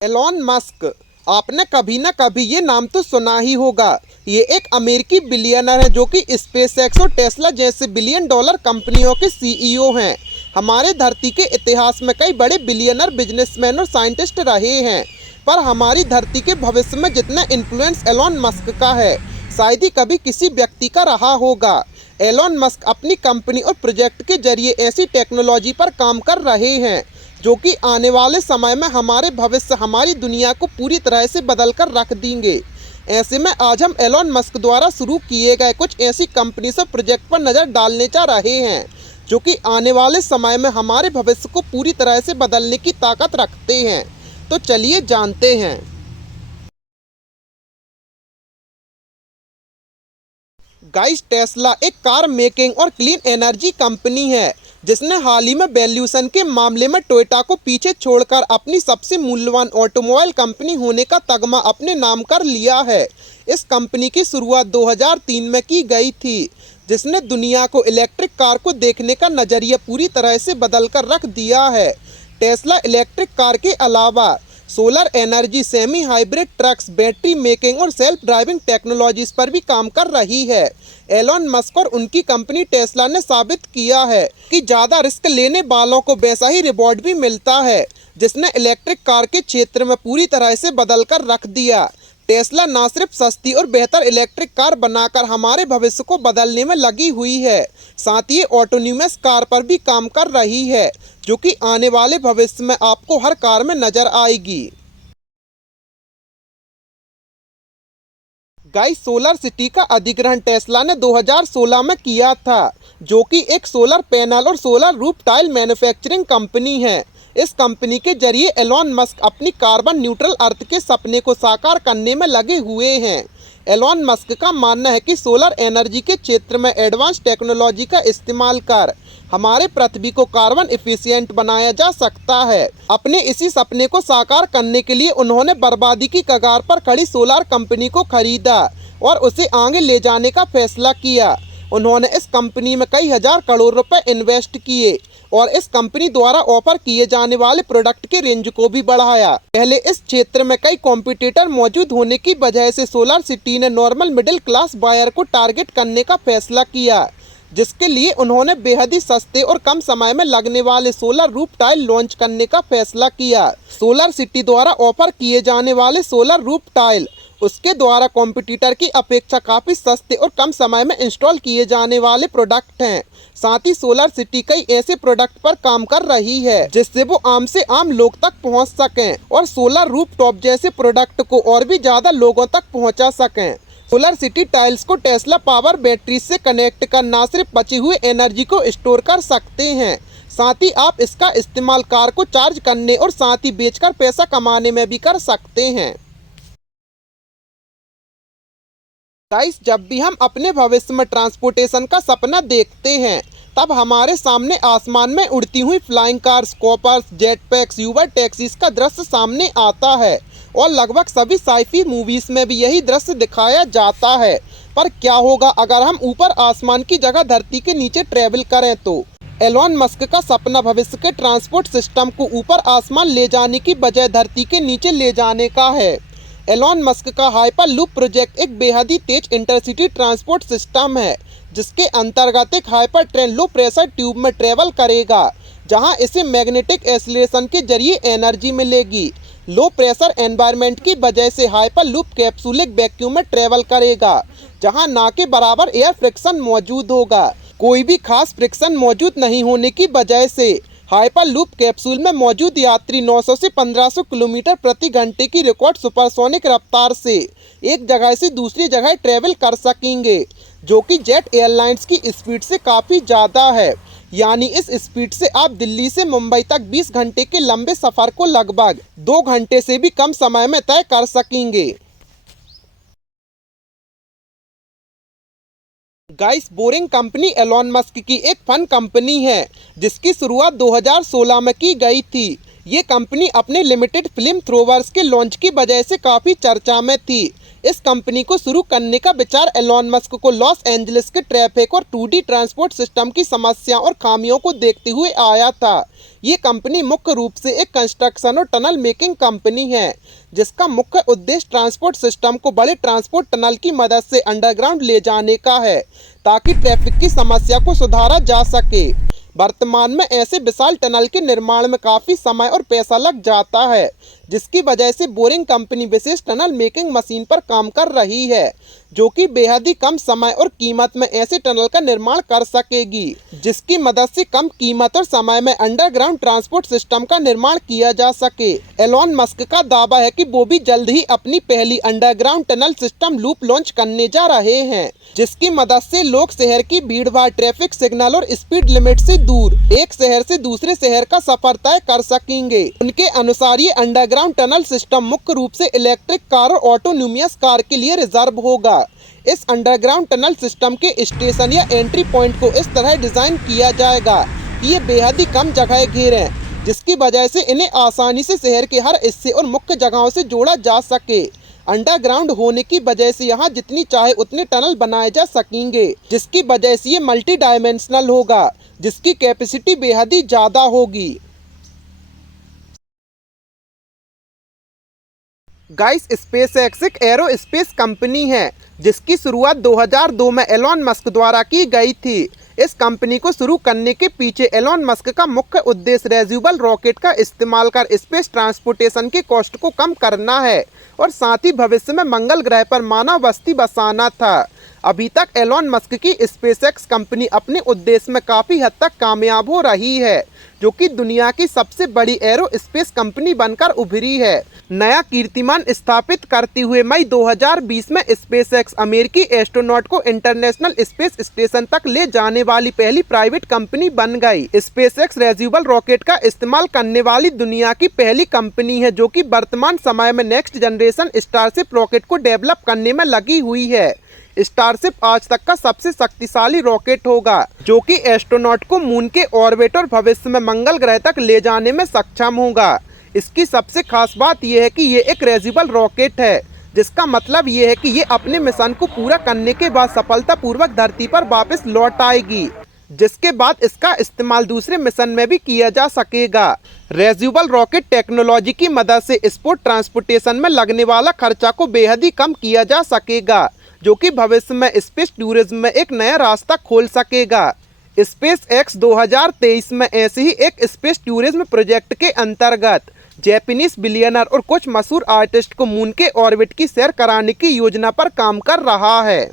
Elon Musk, आपने कभी ना कभी ये नाम तो सुना ही होगा। ये एक अमेरिकी बिलियनर है जो कि स्पेसएक्स और टेस्ला जैसे बिलियन डॉलर कंपनियों के सीईओ हैं। हमारे धरती के इतिहास में कई बड़े बिलियनर बिजनेसमैन और साइंटिस्ट रहे हैं, पर हमारी धरती के भविष्य में जितना इन्फ्लुएंस एलॉन मस्क का है, शायद ही कभी किसी व्यक्ति का रहा होगा। एलॉन मस्क अपनी कंपनी और प्रोजेक्ट के जरिए ऐसी टेक्नोलॉजी पर काम कर रहे हैं जो कि आने वाले समय में हमारे भविष्य, हमारी दुनिया को पूरी तरह से बदल कर रख देंगे। ऐसे में आज हम एलॉन मस्क द्वारा शुरू किए गए कुछ ऐसी कंपनी से प्रोजेक्ट पर नज़र डालने जा रहे हैं जो कि आने वाले समय में हमारे भविष्य को पूरी तरह से बदलने की ताकत रखते हैं। तो चलिए जानते हैं। गाइस, टेस्ला एक कार मेकिंग और क्लीन एनर्जी कंपनी है जिसने हाल ही में वैल्यूएशन के मामले में टोयोटा को पीछे छोड़कर अपनी सबसे मूल्यवान ऑटोमोबाइल कंपनी होने का तगमा अपने नाम कर लिया है। इस कंपनी की शुरुआत 2003 में की गई थी, जिसने दुनिया को इलेक्ट्रिक कार को देखने का नज़रिया पूरी तरह से बदल कर रख दिया है। टेस्ला इलेक्ट्रिक कार के अलावा solar energy, semi hybrid trucks, battery making और सेल्फ ड्राइविंग टेक्नोलॉजीज पर भी काम कर रही है। एलॉन मस्क और उनकी कंपनी टेस्ला ने साबित किया है कि ज़्यादा रिस्क लेने वालों को वैसा ही रिवॉर्ड भी मिलता है, जिसने इलेक्ट्रिक कार के क्षेत्र में पूरी तरह से बदल कर रख दिया। टेस्ला न सिर्फ सस्ती और बेहतर इलेक्ट्रिक कार बनाकर हमारे भविष्य को बदलने में लगी हुई है, साथ ही ऑटोनोमस कार पर भी काम कर रही है जो कि आने वाले भविष्य में आपको हर कार में नजर आएगी। गाइस, सोलर सिटी का अधिग्रहण टेस्ला ने 2016 में किया था, जो कि एक सोलर पैनल और solar roof tile manufacturing company है। इस कंपनी के जरिए एलॉन मस्क अपनी कार्बन न्यूट्रल अर्थ के सपने को साकार करने में लगे हुए हैं। एलॉन मस्क का मानना है कि सोलर एनर्जी के क्षेत्र में एडवांस टेक्नोलॉजी का इस्तेमाल कर हमारे पृथ्वी को कार्बन इफिशिएंट बनाया जा सकता है। अपने इसी सपने को साकार करने के लिए उन्होंने बर्बादी की कगार पर खड़ी सोलर कंपनी को खरीदा और उसे आगे ले जाने का फैसला किया। उन्होंने इस कंपनी में कई हजार करोड़ रुपए इन्वेस्ट किए और इस कंपनी द्वारा ऑफर किए जाने वाले प्रोडक्ट के रेंज को भी बढ़ाया। पहले इस क्षेत्र में कई कॉम्पिटिटर मौजूद होने की वजह से सोलर सिटी ने नॉर्मल मिडिल क्लास बायर को टारगेट करने का फैसला किया, जिसके लिए उन्होंने बेहद ही सस्ते और कम समय में लगने वाले सोलर रूफ टाइल लॉन्च करने का फैसला किया। सोलर सिटी द्वारा ऑफर किए जाने वाले सोलर रूफ टाइल उसके द्वारा कॉम्पिटिटर की अपेक्षा काफ़ी सस्ते और कम समय में इंस्टॉल किए जाने वाले प्रोडक्ट हैं। साथ ही सोलर सिटी कई ऐसे प्रोडक्ट पर काम कर रही है जिससे वो आम से आम लोग तक पहुंच सकें और सोलर रूफटॉप जैसे प्रोडक्ट को और भी ज़्यादा लोगों तक पहुंचा सकें। सोलर सिटी टाइल्स को टेस्ला पावर बैटरी से कनेक्ट कर न सिर्फ बची हुई एनर्जी को स्टोर कर सकते हैं, साथ ही आप इसका इस्तेमाल कार को चार्ज करने और साथ ही बेचकर पैसा कमाने में भी कर सकते हैं। गाइस, जब भी हम अपने भविष्य में ट्रांसपोर्टेशन का सपना देखते हैं, तब हमारे सामने आसमान में उड़ती हुई flying cars, copters, jet packs, Uber taxis का दृश्य सामने आता है और लगभग सभी साइफी मूवीज में भी यही दृश्य दिखाया जाता है। पर क्या होगा अगर हम ऊपर आसमान की जगह धरती के नीचे ट्रेवल करें तो? एलॉन मस्क का सपना भविष्य के ट्रांसपोर्ट सिस्टम को ऊपर आसमान ले जाने की बजाय धरती के नीचे ले जाने का है। एलॉन मस्क का हाइपर लूप प्रोजेक्ट एक बेहद ही तेज इंटरसिटी ट्रांसपोर्ट सिस्टम है, जिसके अंतर्गत एक hyper train low pressure tube में ट्रेवल करेगा, जहां इसे मैग्नेटिक एक्सीलरेशन के जरिए एनर्जी मिलेगी। लो प्रेशर एनवायरनमेंट की वजह से हाइपर लूप कैप्सूल एक वैक्यूम में ट्रेवल करेगा, जहां ना के बराबर एयर फ्रिक्शन मौजूद होगा। कोई भी खास फ्रिक्शन मौजूद नहीं होने की वजह से हाइपर लूप कैप्सूल में मौजूद यात्री 900 से 1500 किलोमीटर प्रति घंटे की रिकॉर्ड सुपरसोनिक रफ्तार से एक जगह से दूसरी जगह ट्रेवल कर सकेंगे, जो कि जेट एयरलाइंस की स्पीड से काफ़ी ज़्यादा है। यानी इस स्पीड से आप दिल्ली से मुंबई तक 20 घंटे के लंबे सफ़र को लगभग 2 घंटे से भी कम समय में तय कर सकेंगे। Guys, boring company Elon Musk की एक फन कंपनी है जिसकी शुरुआत 2016 में की गई थी। ये कंपनी अपने लिमिटेड फ्लेम थ्रोवर्स के लॉन्च की वजह से काफ़ी चर्चा में थी। इस कंपनी को शुरू करने का विचार एलॉन मस्क को लॉस एंजलिस के ट्रैफिक और 2D ट्रांसपोर्ट सिस्टम की समस्या और खामियों को देखते हुए आया था। ये कंपनी मुख्य रूप से एक कंस्ट्रक्शन और टनल मेकिंग कंपनी है, जिसका मुख्य उद्देश्य ट्रांसपोर्ट सिस्टम को बड़े ट्रांसपोर्ट टनल की मदद से अंडरग्राउंड ले जाने का है, ताकि ट्रैफिक की समस्या को सुधारा जा सके। वर्तमान में ऐसे विशाल टनल के निर्माण में काफ़ी समय और पैसा लग जाता है, जिसकी वजह से बोरिंग कंपनी विशेष टनल मेकिंग मशीन पर काम कर रही है, जो कि बेहद ही कम समय और कीमत में ऐसे टनल का निर्माण कर सकेगी, जिसकी मदद से कम कीमत और समय में अंडरग्राउंड ट्रांसपोर्ट सिस्टम का निर्माण किया जा सके। एलॉन मस्क का दावा है कि वो भी जल्द ही अपनी पहली underground tunnel system loop launch करने जा रहे हैं, जिसकी मदद से लोग शहर की भीड़भाड़, ट्रैफिक सिग्नल और स्पीड लिमिट से दूर एक शहर से दूसरे शहर का सफर तय कर सकेंगे। उनके अनुसार ये अंडरग्राउंड टनल सिस्टम मुख्य रूप से इलेक्ट्रिक कार और ऑटोनोमस कार के लिए रिजर्व होगा। इस अंडरग्राउंड टनल सिस्टम के स्टेशन या एंट्री पॉइंट को इस तरह डिजाइन किया जाएगा कि ये बेहद ही कम जगह घेरें, जिसकी वजह से इन्हें आसानी से शहर के हर हिस्से और मुख्य जगहों से जोड़ा जा सके। अंडरग्राउंड होने की वजह से यहाँ जितनी चाहे उतने टनल बनाए जा सकेंगे, जिसकी वजह से ये मल्टी डायमेंशनल होगा, जिसकी कैपेसिटी बेहद ही ज़्यादा होगी। गाइस, स्पेसएक्स एक एरोस्पेस कंपनी है, जिसकी शुरुआत 2002 में एलॉन मस्क द्वारा की गई थी। इस कंपनी को शुरू करने के पीछे एलॉन मस्क का मुख्य उद्देश्य रियूजेबल रॉकेट का इस्तेमाल कर स्पेस ट्रांसपोर्टेशन के कॉस्ट को कम करना है और साथ ही भविष्य में मंगल ग्रह पर मानव बस्ती बसाना था। अभी तक एलॉन मस्क की स्पेसएक्स कंपनी अपने उद्देश्य में काफ़ी हद तक कामयाब हो रही है, जो कि दुनिया की सबसे बड़ी एरोस्पेस कंपनी बनकर उभरी है। नया कीर्तिमान स्थापित करते हुए मई 2020 में स्पेसएक्स अमेरिकी एस्ट्रोनॉट को इंटरनेशनल स्पेस स्टेशन तक ले जाने वाली पहली प्राइवेट कंपनी बन गई। स्पेसएक्स रियूजेबल रॉकेट का इस्तेमाल करने वाली दुनिया की पहली कंपनी है, जो कि वर्तमान समय में नेक्स्ट जनरेशन स्टारशिप रॉकेट को डेवलप करने में लगी हुई है। स्टारशिप आज तक का सबसे शक्तिशाली रॉकेट होगा, जो कि एस्ट्रोनॉट को मून के ऑर्बिट और भविष्य में मंगल ग्रह तक ले जाने में सक्षम होगा। इसकी सबसे खास बात यह है कि ये एक रियूजेबल रॉकेट है, जिसका मतलब ये है कि ये अपने मिशन को पूरा करने के बाद सफलतापूर्वक धरती पर वापस लौट आएगी, जिसके बाद इसका इस्तेमाल दूसरे मिशन में भी किया जा सकेगा। रियूजेबल रॉकेट टेक्नोलॉजी की मदद से स्पोर्ट ट्रांसपोर्टेशन में लगने वाला खर्चा को बेहद ही कम किया जा सकेगा, जो कि भविष्य में स्पेस टूरिज्म में एक नया रास्ता खोल सकेगा। स्पेसएक्स 2023 में ऐसे ही एक स्पेस टूरिज्म प्रोजेक्ट के अंतर्गत जापानीज बिलियनर और कुछ मशहूर आर्टिस्ट को मून के ऑर्बिट की सैर कराने की योजना पर काम कर रहा है।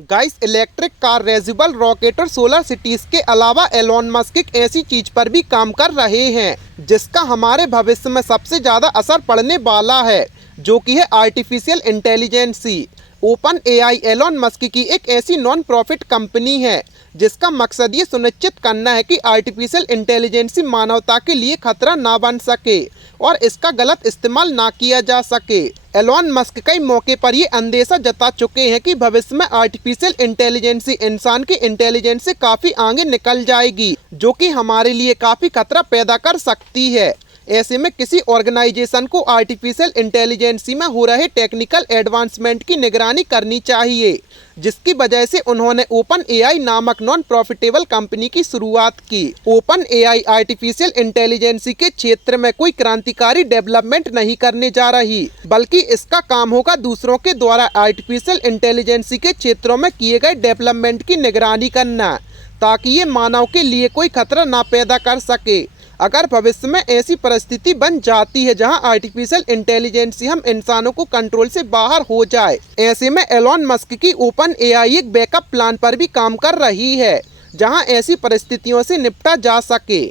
Guys, electric car, reusable rocket और सोलर सिटीज के अलावा एलॉन मस्क एक ऐसी चीज पर भी काम कर रहे हैं, जिसका हमारे भविष्य में सबसे ज्यादा असर पड़ने वाला है, जो कि है artificial intelligence. Open AI Elon Musk की एक ऐसी नॉन प्रॉफिट कंपनी है, जिसका मकसद ये सुनिश्चित करना है कि आर्टिफिशियल इंटेलिजेंसी मानवता के लिए खतरा ना बन सके और इसका गलत इस्तेमाल ना किया जा सके। एलॉन मस्क कई मौके पर ये अंदेशा जता चुके हैं कि भविष्य में आर्टिफिशियल इंटेलिजेंसी इंसान की इंटेलिजेंस से काफ़ी आगे निकल जाएगी, जो कि हमारे लिए काफ़ी खतरा पैदा कर सकती है। ऐसे में किसी ऑर्गेनाइजेशन को आर्टिफिशियल इंटेलिजेंसी में हो रहे टेक्निकल एडवांसमेंट की निगरानी करनी चाहिए, जिसकी वजह से उन्होंने ओपन एआई नामक नॉन प्रॉफिटेबल कंपनी की शुरुआत की। ओपन एआई आर्टिफिशियल इंटेलिजेंसी के क्षेत्र में कोई क्रांतिकारी डेवलपमेंट नहीं करने जा रही, बल्कि इसका काम होगा दूसरों के द्वारा आर्टिफिशियल इंटेलिजेंसी के क्षेत्रों में किए गए डेवलपमेंट की निगरानी करना, ताकि ये मानव के लिए कोई खतरा ना पैदा कर सके। अगर भविष्य में ऐसी परिस्थिति बन जाती है जहां आर्टिफिशियल इंटेलिजेंसी हम इंसानों को कंट्रोल से बाहर हो जाए, ऐसे में एलॉन मस्क की ओपन एआई एक बैकअप प्लान पर भी काम कर रही है, जहां ऐसी परिस्थितियों से निपटा जा सके।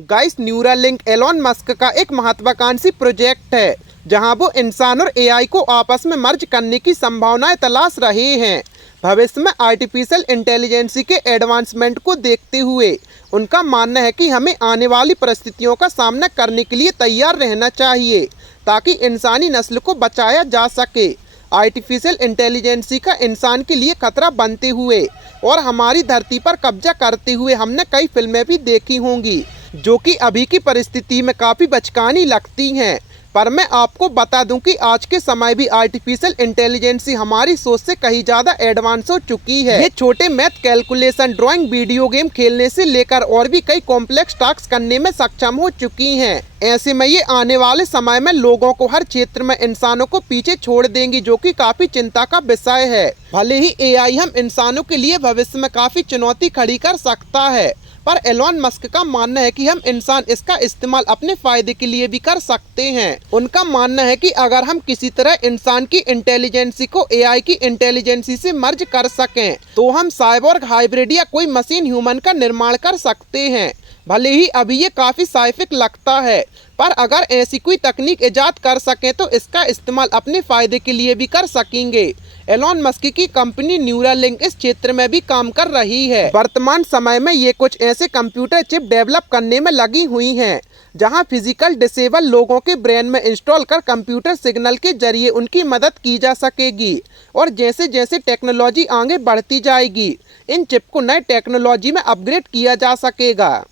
गाइस, न्यूरालिंक एलॉन मस्क का एक महत्वाकांक्षी प्रोजेक्ट है, जहां वो इंसान और एआई को आपस में मर्ज करने की संभावनाएं तलाश रहे हैं। भविष्य में आर्टिफिशियल इंटेलिजेंसी के एडवांसमेंट को देखते हुए उनका मानना है कि हमें आने वाली परिस्थितियों का सामना करने के लिए तैयार रहना चाहिए, ताकि इंसानी नस्ल को बचाया जा सके। आर्टिफिशियल इंटेलिजेंसी का इंसान के लिए खतरा बनते हुए और हमारी धरती पर कब्जा करते हुए हमने कई फिल्में भी देखी होंगी, जो कि अभी की परिस्थिति में काफ़ी बचकानी लगती हैं। पर मैं आपको बता दूं कि आज के समय भी आर्टिफिशियल इंटेलिजेंस हमारी सोच से कहीं ज़्यादा एडवांस हो चुकी है। ये छोटे math calculation, drawing, video game खेलने से लेकर और भी कई कॉम्प्लेक्स टास्क करने में सक्षम हो चुकी हैं। ऐसे में ये आने वाले समय में लोगों को हर क्षेत्र में इंसानों को पीछे छोड़ देंगी, जो कि काफ़ी चिंता का विषय है। भले ही एआई हम इंसानों के लिए भविष्य में काफ़ी चुनौती खड़ी कर सकता है, पर एलोन मस्क का मानना है कि हम इंसान इसका इस्तेमाल अपने फायदे के लिए भी कर सकते हैं। उनका मानना है कि अगर हम किसी तरह इंसान की इंटेलिजेंसी को एआई की इंटेलिजेंसी से मर्ज कर सकें, तो हम साइबोर्ग, हाइब्रिड या कोई मशीन ह्यूमन का निर्माण कर सकते हैं। भले ही अभी ये काफ़ी साइफिक लगता है, पर अगर ऐसी कोई तकनीक इजाद कर सकें तो इसका इस्तेमाल अपने फायदे के लिए भी कर सकेंगे। एलोन मस्क की कंपनी न्यूरालिंक इस क्षेत्र में भी काम कर रही है। वर्तमान समय में ये कुछ ऐसे कंप्यूटर चिप डेवलप करने में लगी हुई हैं, जहां फिजिकल डिसेबल लोगों के ब्रेन में इंस्टॉल कर कंप्यूटर सिग्नल के जरिए उनकी मदद की जा सकेगी। और जैसे जैसे टेक्नोलॉजी आगे बढ़ती जाएगी, इन चिप को नए टेक्नोलॉजी में अपग्रेड किया जा सकेगा।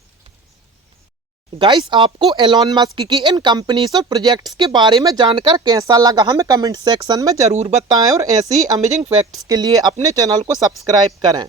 गाइस, आपको एलोन मस्क की इन कंपनीज और प्रोजेक्ट्स के बारे में जानकर कैसा लगा, हमें कमेंट सेक्शन में जरूर बताएं और ऐसे ही अमेजिंग फैक्ट्स के लिए अपने चैनल को सब्सक्राइब करें।